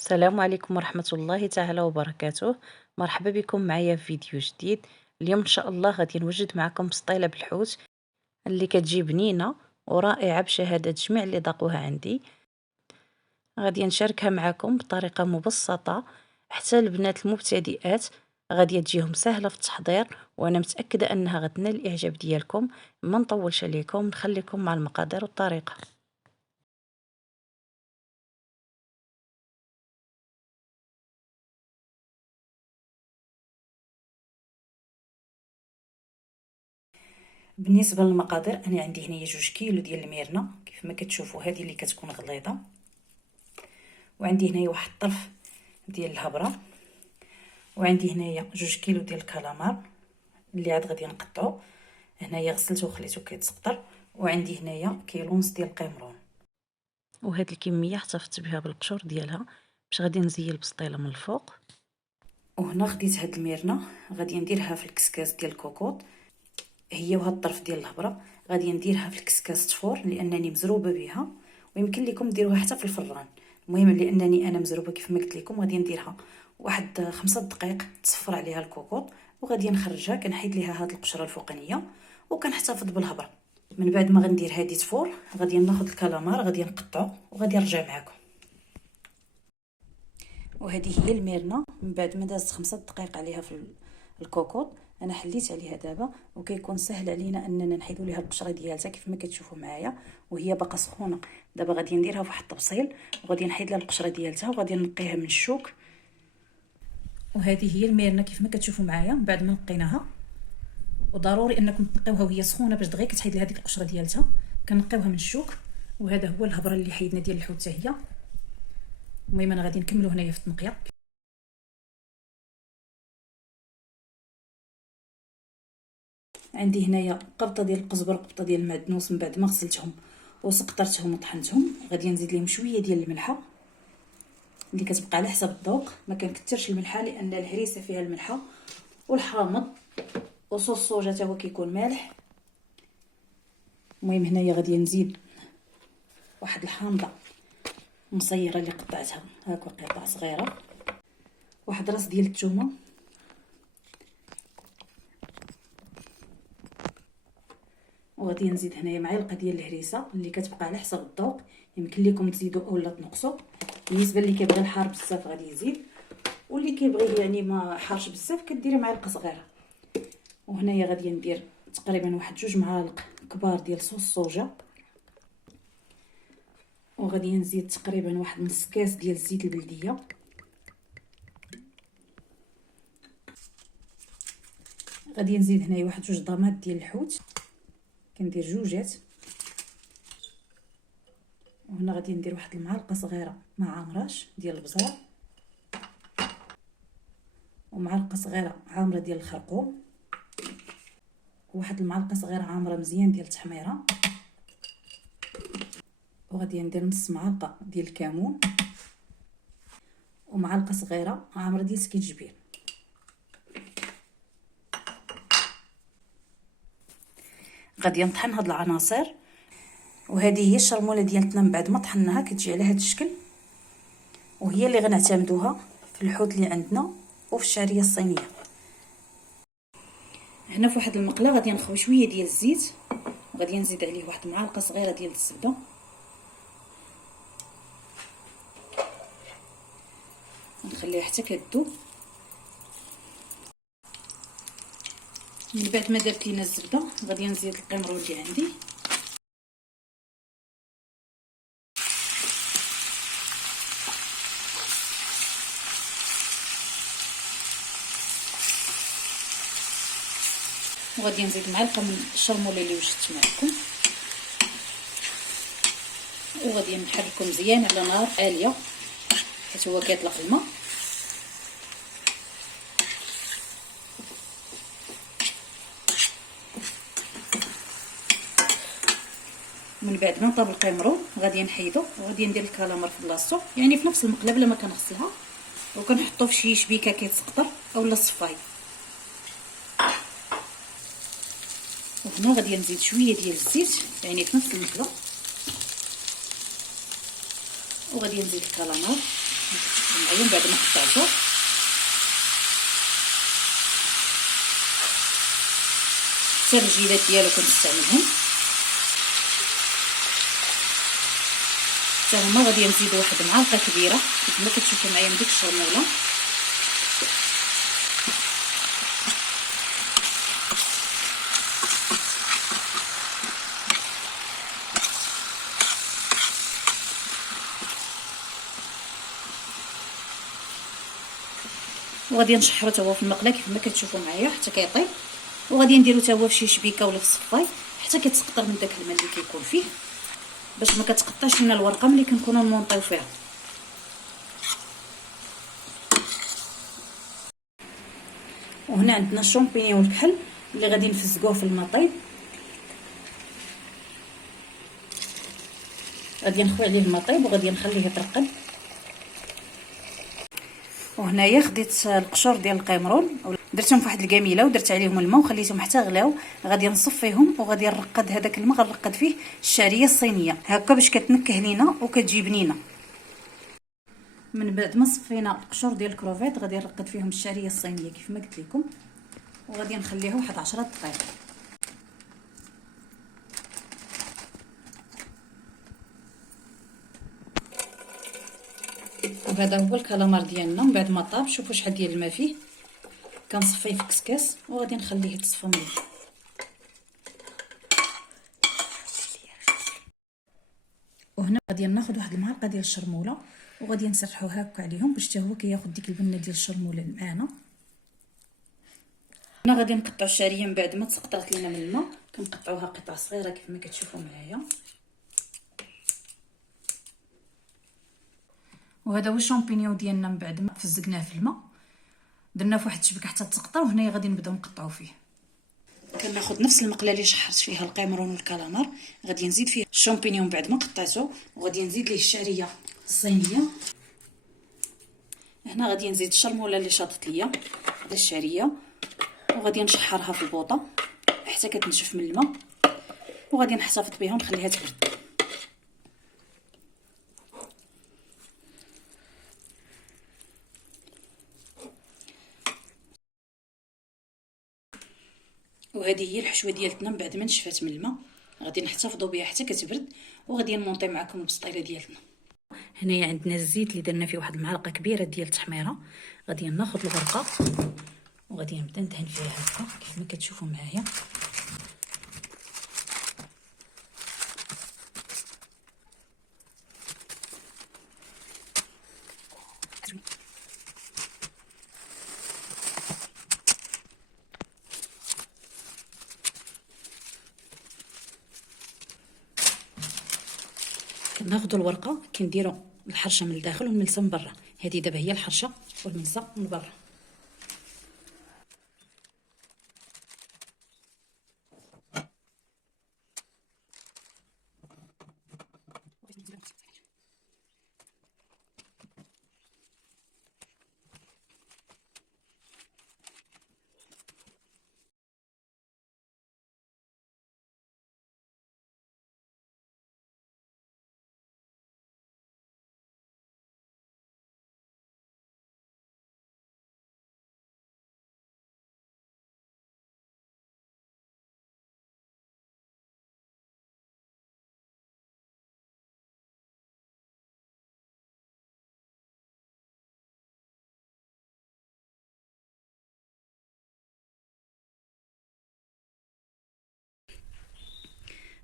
السلام عليكم ورحمة الله تعالى وبركاته. مرحبا بكم معايا في فيديو جديد. اليوم ان شاء الله غادي نوجد معكم بسطيلة بالحوت اللي كتجي بنينة ورائعة بشهادة جميع اللي ذاقوها عندي. غادي نشاركها معكم بطريقة مبسطة حتى البنات المبتدئات غادي تجيهم سهلة في التحضير، وانا متأكدة انها غتنال الاعجاب ديالكم. ما نطولش عليكم، نخليكم مع المقادير والطريقة. بالنسبه للمقادير، انا عندي هنايا 2 كيلو ديال الميرنه كيف ما كتشوفوا، هذه اللي كتكون غليظه، وعندي هنايا واحد الطرف ديال الهبره، وعندي هنايا 2 كيلو ديال الكالامار اللي عاد غادي نقطعو. هنايا غسلته وخليته كيتسقطر، وعندي هنايا كيلو ونص ديال القمرون. وهاد الكمية احتفظت بها بالقشور ديالها باش غادي نزيل البسطيلة من الفوق. وهنا خديت هاد الميرنه غادي نديرها في الكسكاس ديال الكوكوط، هي وهاد الطرف ديال الهبره غادي نديرها في الكسكاس تفور لانني مزروبه بها، ويمكن لكم ديروها حتى في الفران. المهم لانني انا مزروبه كيف ما قلت لكم، غادي نديرها واحد 5 دقائق تصفر عليها الكوكوط، وغادي نخرجها كنحيد ليها هاد القشره الفوقانيه وكنحتفظ بالهبره. من بعد ما غندير هادي تفور غادي ناخذ الكالامار غادي نقطعو وغادي نرجع معكم. وهذه هي الميرنه من بعد ما دازت 5 دقائق عليها في الكوكوط. انا حليت عليها دابا وكيكون سهل علينا اننا نحيدوا ليها القشره ديالها كيف ما كتشوفوا معايا، وهي باقا سخونه. دابا غادي نديرها فواحد الطبسيل وغادي نحيد لها القشره ديالها وغادي نقيها من الشوك. وهذه هي الميرنه كيف ما كتشوفوا معايا من بعد ما نقيناها، وضروري انكم تنقيوها وهي سخونه باش دغيا كتحيد لها ديك القشره ديالها. كنقيوها من الشوك، وهذا هو الهبره اللي حيدنا ديال الحوت حتى هي. المهم انا غادي نكملوا هنايا في التنقيه. عندي هنايا قبطه ديال القزبر وقبطه ديال المعدنوس من بعد ما غسلتهم وسقطرتهم وطحنتهم. غادي نزيد لهم شويه ديال الملحه اللي كتبقى على حسب الذوق، ما كنكثرش الملحه لان الهريسه فيها الملحه والحامض، وصوص الصوجا حتى هو كيكون مالح. المهم هنايا غادي نزيد واحد الحامضه مصيره اللي قطعتها هكا قطع صغيره، واحد راس ديال الثومه، وغادي نزيد هنايا معلقه ديال الهريسه اللي كتبقى على حسب الذوق، يمكن لكم تزيدوا اولا تنقصوا. بالنسبه اللي كيبغي الحار بزاف غادي يزيد، واللي كيبغي يعني ما حارش بزاف كديري معلقه صغيره. وهنايا غادي ندير تقريبا واحد 2 معالق كبار ديال صوص الصوجا، وغادي نزيد تقريبا واحد نص كاس ديال الزيت البلديه، غادي نزيد هنايا واحد 2 ضمات ديال الحوت، كندير 2. وهنا غادي ندير واحد المعلقه صغيره مع عمراش ديال البزار، ومعلقه صغيره عامره ديال الخرقوم، وواحد المعلقه صغيره عامره مزيان ديال التحميره، وغادي ندير نص معلقه ديال الكمون، ومعلقه صغيره عامره ديال سكينجبير. غادي نطحن هاد العناصر، وهذه هي الشرموله ديالتنا من بعد ما طحناها كتجي على هذا الشكل، وهي اللي غنعتمدوها في الحوت اللي عندنا وفي الشعريه الصينيه. هنا في واحد المقله غادي نخوي شويه ديال الزيت، وغادي نزيد عليه واحد معلقه صغيره ديال الزبده، نخليها حتى كتذوب. من بعد ما درت لينا الزبده غادي نزيد القمرون اللي عندي، وغادي نزيد معلقه من الشرموله اللي وجدت معكم، وغادي نحركو مزيان على نار عاليه حيت هو كيطلق الماء. من بعد ما طاب القمرون غادي نحيدو، وغادي ندير الكالامار في بلاصتو يعني في نفس المقله بلا ما كنغسلها، وكنحطو في شي شبيكه كيتسقطر اولا الصفاي. وهنا غادي نزيد شويه ديال الزيت يعني في نفس المقله، وغادي نزيد الكالامار ديالو من بعد ما قطعته. حتى الرجيلات ديالو كنستعملهم حتى هما. غادي نزيد واحد معلقه كبيره كيف ما كتشوفوا معايا من ديك الشرموله. وغادي نشحرو حتى هو في المقله كيف ما كتشوفوا معايا حتى كيطيب. وغادي نديرو حتى هو فشي شبيكه ولا في الصفاي حتى كيتسقطر من داك الماء اللي كيكون فيه، باش ما كتقطعش لنا الورقه ملي كنكونوا نمونطيو فيها. وهنا عندنا الشامبينيون والكحل اللي غادي نفزقوه في الماء طيب. غادي نخوي عليه الماء طيب وغادي نخليه يترقد. وهنايا خديت القشور ديال القمرون درتهم فواحد الكاميله ودرت عليهم الماء وخليتهم حتى غلاو. غادي نصفيهم وغادي نرقد هذاك الماء، غنرقد فيه الشعريه الصينيه هكا باش كتنكه لينا وكتجي بنينه. من بعد ما صفينا القشور ديال الكروفيت غادي نرقد فيهم الشعريه الصينيه كيف ما قلت لكم، وغادي نخليه واحد 10 دقائق. وهذا هو الكالامار ديالنا من بعد ما طاب. شوفوا شحال ديال الماء فيه، كنصفيه في كسكاس وغادي نخليه يتصفى مليح. وهنا غادي ناخذ واحد المعلقه ديال الشرموله وغادي نسرحو هكا عليهم باش حتى هو كياخذ ديك البنه ديال الشرموله معانا. هنا غادي نقطعوا الشعريه من بعد ما تسقطرت لينا من الماء، كنقطعوها قطع صغيره كيف ما كتشوفوا معايا. وهذا هو الشامبينيون ديالنا من بعد ما فزقناه في الماء، درنا في واحد الشبكه حتى تسقطر. وهنايا غادي نبداو نقطعوا فيه. كناخذ نفس المقله اللي شحرت فيها القمرون والكالامار، غادي نزيد فيه الشامبينيون بعد ما قطعته، وغادي نزيد ليه الشعريه الصينيه. هنا غادي نزيد الشرموله اللي شاطت ليا على الشعريه، وغادي نشحرها في البوطه حتى كتنشف من الماء، وغادي نحتفظ بها ونخليها تبرد. وهذه هي الحشوه ديالتنا من بعد ما نشفات من الماء. غادي نحتفظوا بها حتى كتبرد، وغادي نمونطي معكم البسطيله ديالتنا. هنايا عندنا الزيت اللي درنا فيه واحد المعلقه كبيره ديال التحميره. غادي ناخذ الورقه وغادي نبدا ندهن فيها هكا كيف ما كتشوفوا معايا. كناخذوا الورقه كنديروا الحرشه من الداخل والملسه من برا. هذه دابا هي الحرشه والملسه من برا.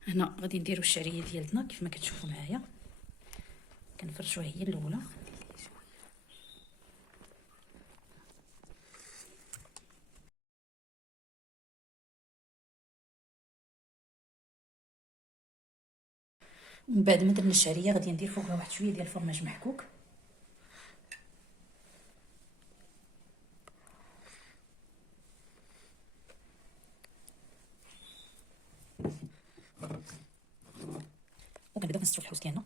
هنا غادي نديروا الشعريه ديالتنا كيف ما كتشوفوا معايا. كنفرشوها هي الاولى، من بعد ما درنا الشعريه غادي ندير فوقها واحد شويه ديال الفرماج محكوك. وكنبداو كنسترو الحوت ديالنا.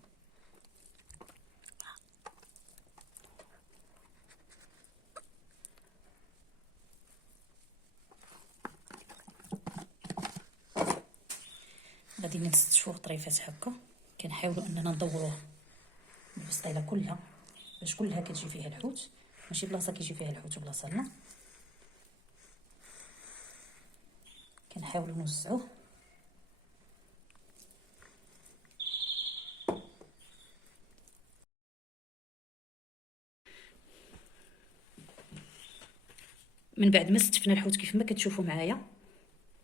غادي نستشفوه طريفات هكا. كنحاولوا اننا ندوروه البسطيله كلها باش كلها كتجي فيها الحوت، ماشي بلاصه كيجي فيها الحوت وبلاصه لا. كنحاولوا نوزعوه. من بعد ما ستفنا الحوت كيف ما كتشوفوا معايا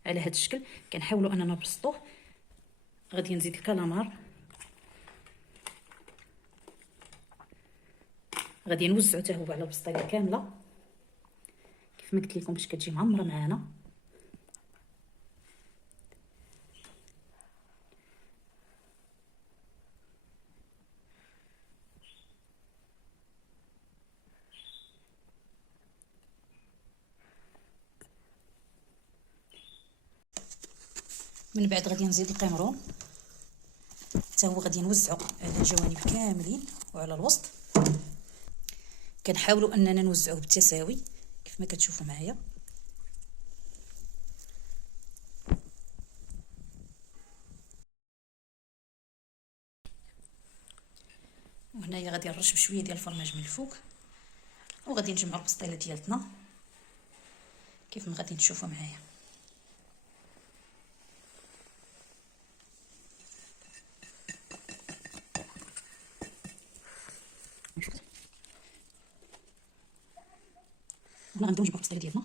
على هذا الشكل، كنحاولوا اننا نبسطوه. غادي نزيد الكالامار، غادي نوزعو حتى هو على البسطيله كامله كيف ما قلت لكم باش كتجي معمره معانا. من بعد غادي نزيد القمرون حتى هو غادي نوزعو على الجوانب كاملين وعلى الوسط. كنحاولوا اننا نوزعوه بالتساوي كيف ما كتشوفوا معايا. وهنايا غادي نرش بشويه ديال الفرماج من الفوق، وغادي نجمعوا البسطيله ديالتنا كيف ما غادي تشوفوا معايا. هنا غنبداو نجمعوا البسطيله ديالنا.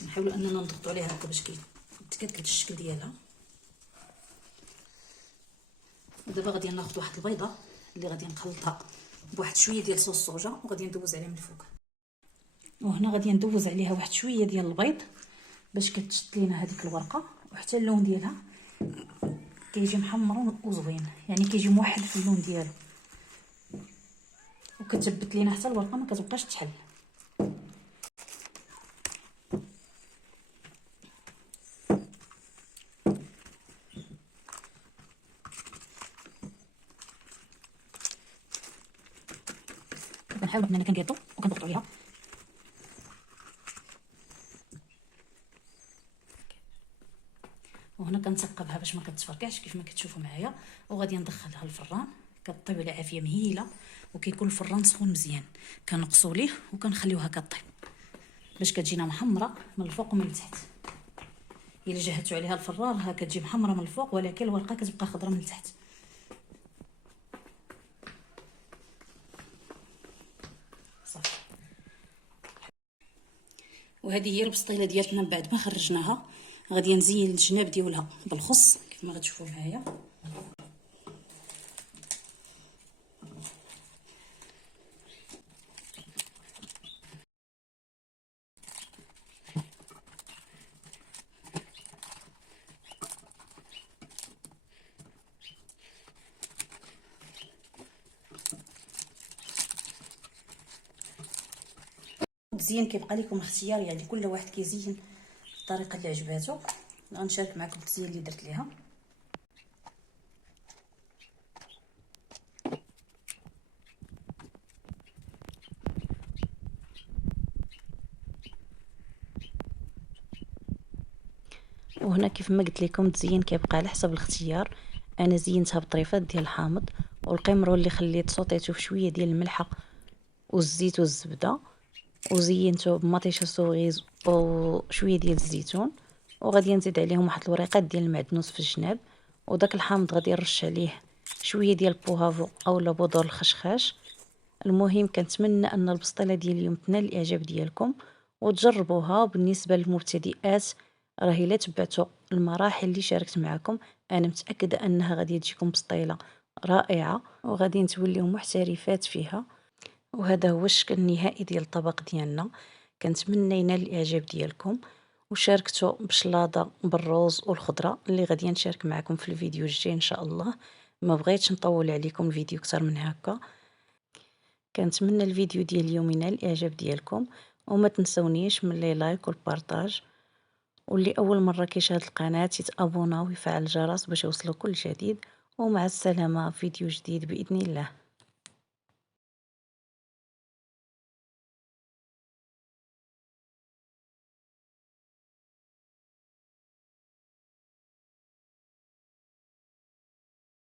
كنحاولوا اننا نضغطوا عليها هكا باش كتكتل الشكل ديالها. ودابا غادي ناخذ واحد البيضه اللي غادي نخلطها بواحد شويه ديال صوص الصوجا وغادي ندوز عليها من الفوق. وهنا غادي ندوز عليها واحد شويه ديال البيض باش كتشد لينا هذيك الورقه، وحتى اللون ديالها كيجي محمر وزوين، يعني كيجي موحد في اللون ديالو، وكتثبت لينا حتى الورقه ما كتبقاش تحل. كنحاول اننا كنقادو وكنضغطوا عليها. وهنا كنثقبها باش ما كتفركعش كيف ما كتشوفوا معايا، وغادي ندخلها للفران. كطيب على عافيه مهيله، وكيكون الفران سخون مزيان. كنقصوا ليه وكنخليوها كطيب باش كتجينا محمره من الفوق ومن التحت. الا جهدتوا عليها الفران ها كتجي محمره من الفوق، ولكن الورقه كتبقى خضراء من التحت. صافي. وهذه هي البسطيله ديالتنا. من بعد ما خرجناها غادي نزين الجناب ديالها بالخص كيف ما غتشوفوا معايا. التزيين كيبقى لكم اختيار، يعني كل واحد كيزين الطريقه اللي عجباتو. غنشارك معكم التزيين اللي درت ليها. وهنا كيف ما قلت لكم التزيين كيبقى على حسب الاختيار. انا زينتها بطريفات ديال الحامض، والقمرو اللي خليت صوتيته في شويه ديال الملحه والزيت والزبده، وزينته بمطيشه سوغيز وشويه ديال الزيتون، وغادي نزيد عليهم واحد الوريقات ديال المعدنوس في الجناب، وداك الحامض غادي نرش عليه شويه ديال البوهافو اولا بودور الخشخاش. المهم كنتمنى ان البسطيله ديال اليوم تنال الاعجاب ديالكم وتجربوها. بالنسبه للمبتدئات راه الا تبعتوا المراحل اللي شاركت معكم انا متاكده انها غادي تجيكم بسطيله رائعه وغادي توليو محترفات فيها. وهذا هو الشكل النهائي ديال الطبق ديالنا. كنتمنى ينال الاعجاب ديالكم وشاركتوا بشلاضه بالروز والخضره اللي غادي نشارك معكم في الفيديو الجاي ان شاء الله. ما بغيتش نطول عليكم الفيديو اكثر من هكا. كنتمنى الفيديو ديال اليوم ينال الاعجاب ديالكم وما تنسونيش من لي لايك والبارطاج، واللي اول مره كيشاهد القناه يتابونا ويفعل الجرس باش يوصلوا كل جديد. ومع السلامه، فيديو جديد باذن الله.